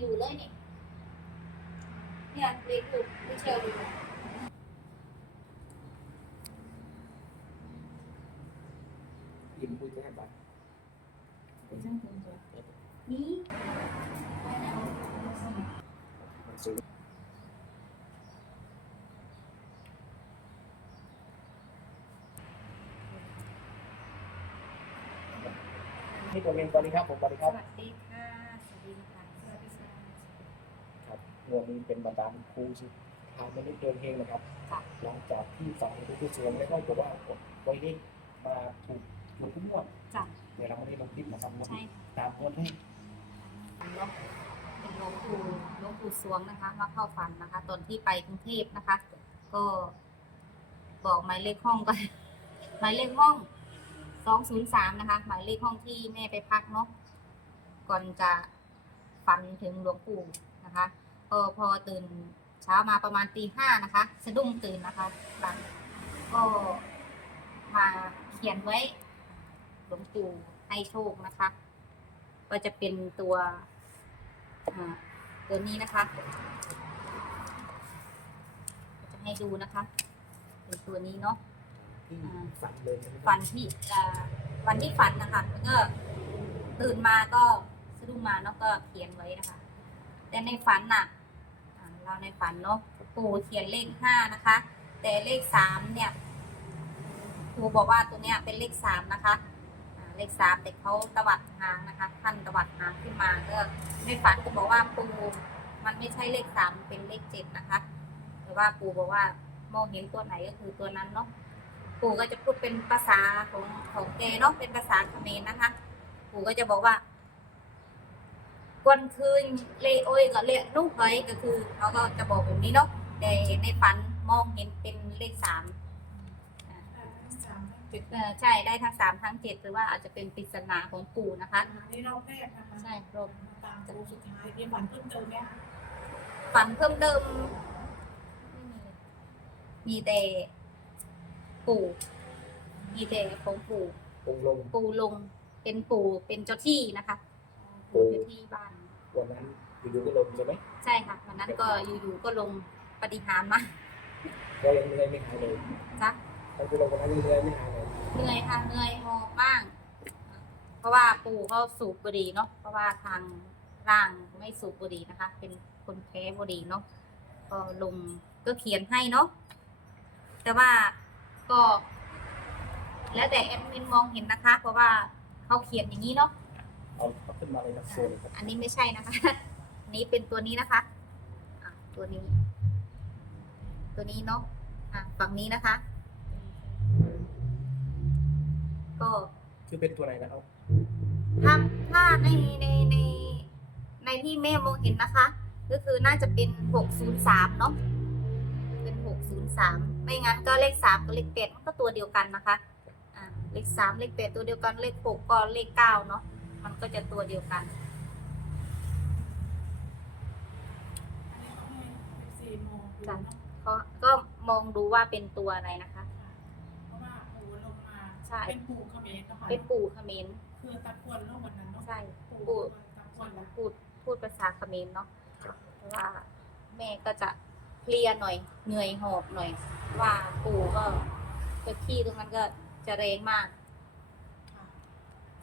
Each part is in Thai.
อยู่เลยนี่เนี่ยเล็กอยู่ไม่เชียวอยู่ยิ้มพูดจะให้บัตรนี่มันซื้อนี่ตัวเองสวัสดีครับผมสวัสดีสครับ วัสดีค่ะสวัสดีค่ะสวัสดีค่ะ ครับงวดนี้เป็นบรรดาลครูสิทางมนุษย์เดินเฮงนะครับค่ะหลังจากที่ฝังทุกส่วนแล้วก็บอกว่าไว้นี่มาถูกถูกทุกงวดจ้ะเดี๋ยวเราไม่ได้ลงคลิปนะครับใช่ตามงวดให้ค่ะเนาะเป็นหลวงปู่หลวงปู่สวงนะคะมาเข้าฝันนะคะ ตอนที่ไปกรุงเทพนะคะ ก็บอกหมายเลขห้องก็หมายเลขห้องสองศูนย์สามนะคะ หมายเลขห้องที่แม่ไปพักเนาะก่อนจะฝันถึงหลวงปู่นะคะ ก็พอตื่นเช้ามาประมาณตีห้านะคะ สะดุ้งตื่นนะคะหลังก็มาเขียนไว้หลวงปู่ให้โชคนะคะ ก็จะเป็นตัวอ่าตัวนี้นะคะจะให้ดูนะคะเป็นตัวนี้เนาะที่ฝันเลยใช่ไหมครับฝันที่อ่าวันที่ฝันนะคะแล้วก็ตื่นมาก็สะดุ้งมาเนาะก็เขียนไว้นะคะ แต่ในฝันน่ะอ่า เราในฝันเนาะปู่เขียนเลขห้านะคะ แต่เลขสามเนี่ยปู่บอกว่าตัวเนี้ยเป็นเลขสามนะคะเลขสามแต่เขาตวัดหางนะคะท่านตวัดหางขึ้นมาก็ในฝันก็บอกว่าปู่มันไม่ใช่เลขสามเป็นเลขเจ็ดนะคะ แต่ว่าปู่บอกว่ามองเห็นตัวไหนก็คือตัวนั้นเนาะปู่ก็จะพูดเป็นภาษาของของแกเนาะเป็นภาษาเขมรนะคะ ปู่ก็จะบอกว่า วนคืนเลโอยกับเลนุกไว้ก็คือเขาก็จะบอกแบบนี้เนาะแต่ในฝันมองเห็นเป็นเลขสามอ่าเอ่อใช่ได้ทั้งสามทั้งเจ็ดหรือว่าอาจจะเป็นปริศนาของปู่นะคะนี่รอบแรกนะคะใช่รบตามโค้งสุดท้ายมีฝันเพิ่มเติมไหมคะฝันเพิ่มเติมไม่มีเลยมีแต่ปู่มีแต่ของปู่องค์ลงปู่ลงเป็นปู่เป็นเจ้าที่นะคะปู่เจ้าที่บ้าน วันนั้นอยู่ๆก็ลงใช่ไหมใช่ค่ะวันนั้นก็อยู่ๆก็ลงปฏิหารย์มาก็ยังเหนื่อยไม่หายเลยจ้ะตอนที่ลงวันนั้นยังเหนื่อยไม่หายเลยเหนื่อยค่ะเหนื่อยหอบบ้าง เพราะว่าปู่เขาสูบบุหรี่เนาะเพราะว่าทางร่างไม่สูบบุหรี่นะคะ เป็นคนแพ้บุหรี่เนาะก็ลงก็เขียนให้เนาะแต่ว่าก็ แล้วแต่แอดมินมองเห็นนะคะ เพราะว่าเขาเขียนอย่างนี้เนาะเอา เอาขึ้นมาเลยนะโซนครับอันนี้ไม่ใช่นะคะ อันนี้เป็นตัวนี้นะคะอะตัวนี้ ตัวนี้เนาะอะฝั่งนี้นะคะ ก็คือเป็นตัวไหนนะครับถ้าถ้าในในในในที่แม่มองเห็นนะคะ ก็คือน่าจะเป็นหกศูนย์สามเนาะเป็นหกศูนย์สามไม่งั้นก็เลขสามกับเลขแปดมันก็ตัวเดียวกันนะคะอ่าเลขสามเลขแปดตัวเดียวกันเลขหกก็เลขเก้าเนาะ มันก็จะตัวเดียวกันอันนี้เขาให้สี่โมงอยู่จ้ะเนาะก็ก็มองดูว่าเป็นตัวอะไรนะคะ เพราะว่าปู่ลงมาใช่ เป็นปู่เขมรนะคะเป็นปู่เขมรคือตะกวนโลกวันนั้นเนาะใช่ปู่ปู่ตะกวนนะพูดพูดภาษาเขมรเนาะเพราะว่าแม่ก็จะเพลียหน่อย เหนื่อยหอบหน่อย ว่าปู่ก็เจ้าที่ตรงนั้นก็จะแรงมากค่ะ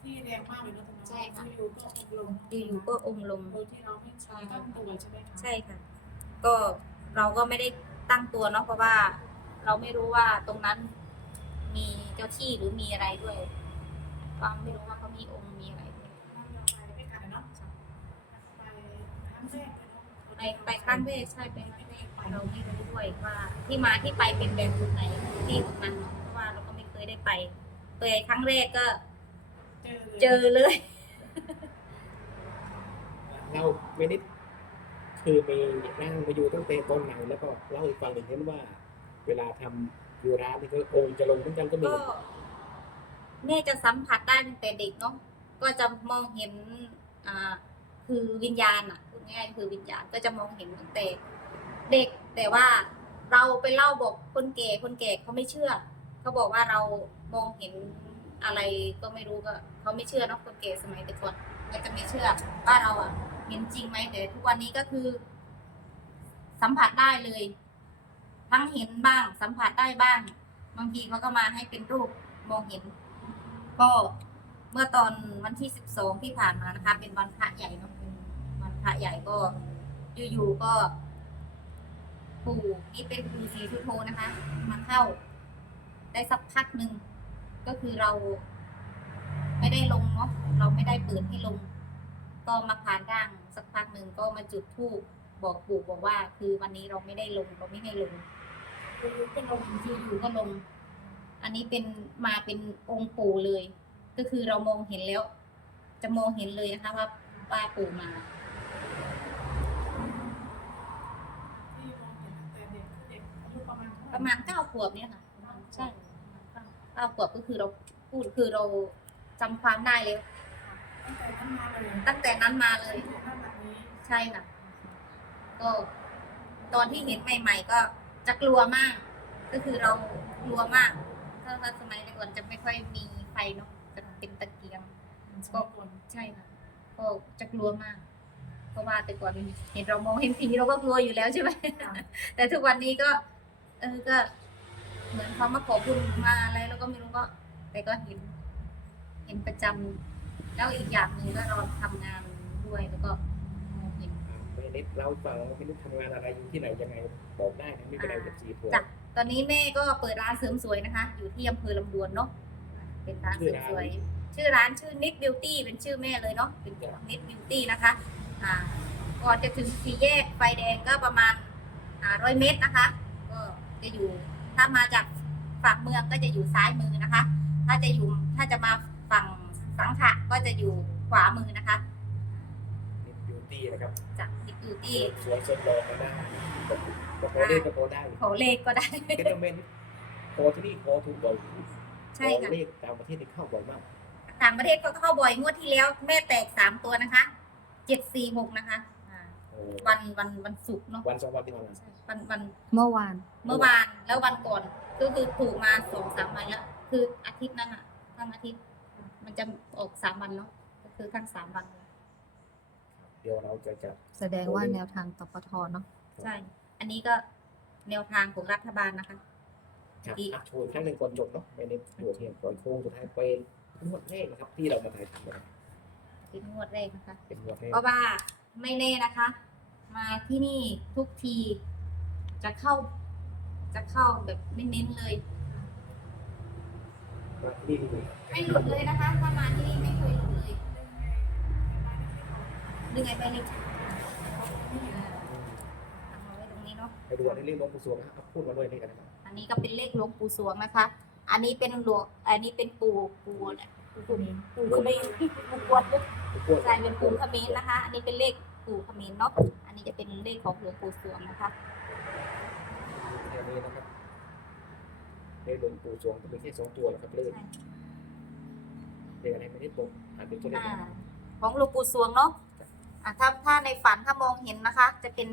ที่แรงมากเลยเนาะตรงนั้นใช่ค่ะ อยู่ๆก็องค์ลงอยู่ๆก็องค์ลง โดยที่เราไม่ใช้ตั้งตัวใช่ไหมคะใช่ค่ะ ก็เราก็ไม่ได้ตั้งตัวเนาะเพราะว่า เราไม่รู้ว่าตรงนั้นมีเจ้าที่หรือมีอะไรด้วยก็ไม่รู้ว่าเขามีองค์มีอะไรด้วยนั่งเราไปด้วยกันนะเนาะไปครั้งแรกเลยเนาะไปไปครั้งแรกใช่ไปครั้งแรกเราไม่รู้ด้วยว่า ที่มาที่ไปเป็นแบบไหนที่ตรงนั้นเนาะเพราะว่าเราก็ไม่เคยได้ไปไปครั้งแรกก็ เจอเลยเจอเลย เราไม่ได้คือมีนั่งมาอยู่ตั้งแต่ตอนไหนแล้วก็เล่าให้ฟังอย่างเช่นว่า เวลาทำอยู่ร้านนี่ก็องค์จะลงเหมือนกันก็มีก็แม่จะสัมผัสได้ตั้งแต่เด็กเนาะก็จะมองเห็นอ่าคือวิญญาณอะพูดง่ายๆคือวิญญาณก็จะมองเห็นตั้งแต่เด็กแต่ว่าเราไปเล่าบอกคนแก่คนแก่เขาไม่เชื่อเขาบอกว่าเรามองเห็นอะไรก็ไม่รู้ก็ เขาไม่เชื่อเนาะคนแก่สมัยแต่ก่อนก็จะไม่เชื่อว่าเราอะเห็นจริงไหมแต่ทุกวันนี้ก็คือ สัมผัสได้เลย ทั้งเห็นบ้าง สัมผัสได้บ้าง บางทีเขาก็มาให้เป็นรูปมองเห็น ก็เมื่อตอนวันที่สิบสองที่ผ่านมานะคะ เป็นวันพระใหญ่เนาะเป็นวันพระใหญ่ก็อยู่ๆก็ปู่นี่เป็นปู่สีชุโทนะคะ มาเข้า ได้สักพักหนึ่งก็คือเรา ไม่ได้ลงเนาะเราไม่ได้เปิดให้ลง ก็มาผ่านร่างสักพักหนึ่งก็มาจุดธูปบอกปู่บอกว่า คือวันนี้เราไม่ได้ลงเราไม่ให้ลงคือเป็นลมอยู่ๆก็ลง อันนี้เป็นมาเป็นองค์ปู่เลย ก็คือเรามองเห็นแล้ว จะมองเห็นเลยนะคะว่าว่าปู่มาประมาณเก้าขวบเนี่ยค่ะ ใช่เก้าขวบก็คือเราพูดคือเรา จำความได้แล้วตั้งแต่นั้นมาเลย ตั้งแต่นั้นมาเลยถึงหน้าบัดนี้ใช่ค่ะ ก็ตอนที่เห็นใหม่ ๆ ก็จะกลัวมาก ก็คือเรากลัวมากถ้าถ้าสมัยก่อนจะไม่ค่อยมีไฟเนาะจะเป็นตะเกียงก็คนใช่ค่ะก็จะกลัวมาก เพราะว่าแต่ก่อนเห็นเรามองเห็นผีเราก็กลัวอยู่แล้วใช่ไหมแต่ทุกวันนี้ก็ เออก็ เหมือนเขามาขอบุญมาอะไรแล้วก็ไม่รู้ก็ แต่ก็เห็น เห็นประจำแล้วอีกอย่างหนึ่งก็เราทำงานด้วยแล้วก็มองเห็น ไม่นิดเล่าให้ฟังว่าไม่นิดทำงานอะไรอยู่ที่ไหนยังไงบอกได้นะไม่เป็นไรกับจีทัวร์ จ้ะ ตอนนี้แม่ก็เปิดร้านเสริมสวยนะคะ อยู่ที่อำเภอลำดวนเนาะเป็นร้านเสริมสวย ชื่อร้านชื่อนิดบิวตี้เป็นชื่อแม่เลยเนาะเป็นนิดบิวตี้นะคะอ่าก่อนจะถึงสี่แยกไฟแดงก็ประมาณอ่าร้อยเมตรนะคะ ก็จะอยู่ถ้ามาจากฝั่งเมืองก็จะอยู่ซ้ายมือนะคะ ถ้าจะอยู่ถ้าจะมา ฝั่งสังขะก็จะอยู่ขวามือนะคะนิดบิวตี้นะครับจากนิดบิวตี้สวยสดรองก็ได้ก็พอได้ก็พอได้ขอเลขก็ได้ก็ต้องเป็นโคที่นี่โคถูกบ่อยใช่ค่ะเลขตามประเทศนี่เข้าบ่อยมากต่างประเทศก็เข้าบ่อยงวดที่แล้ว แม่แตกสามตัวนะคะเจ็ดสี่หกนะคะอ่าโอ้วันวันวันศุกร์เนาะวันสองวันที่ผ่านมาวันวันเมื่อวาน เมื่อวานแล้ววันก่อนก็คือถูกมาสองสามวันแล้ว คืออาทิตย์นั้นอะทั้งอาทิตย์ มันจะออกสามวันเนาะก็คือทั้งสามวันเลยเดี๋ยวเราจะจะแสดงว่าแนวทางตปทเนาะใช่ อันนี้ก็แนวทางของรัฐบาลนะคะ ครับดีอะโชว์อีกครั้งหนึ่งก่อนจบเนาะไม่ได้โชว์เพียงก่อนโค้งสุดท้ายเป็นงวดแรกนะครับ ที่เรามาถ่ายทำนะครับเป็นงวดแรกนะคะ เป็นงวดแรกเพราะว่าไม่แน่นะคะ มาที่นี่ทุกทีจะเข้า จะเข้าแบบไม่เน้นเลยว่าที่นี่ ไม่หลุดเลยนะคะถ้ามาที่นี่ไม่เคยหลุดเลยดึงไงไปเลยเอาไว้ตรงนี้เนาะ ไปดูอันนี้เรื่องหลวงปู่สวงนะครับพูดมาด้วยนี่กันนะครับอันนี้ก็เป็นเลขหลวงปู่สวงนะคะ อันนี้เป็นหลวง อันนี้เป็นปู่ปู่เนี่ยปู่ปู่เขมรปู่กวดด้วยพูดใช่เป็นปู่เขมรนะคะ อันนี้เป็นเลขปู่เขมรเนาะ อันนี้จะเป็นเลขของหลวงปู่สวงนะคะ แค่นี้นะครับ เลขหลวงปู่สวงจะเป็นแค่สองตัวนะครับเลขเลขอะไรไม่ได้ตรงอ่านเป็นตัวเลขอ่านะของหลวงปู่สวงเนาะอ่าถ้าถ้าในฝันถ้ามองเห็นนะคะ จะเป็น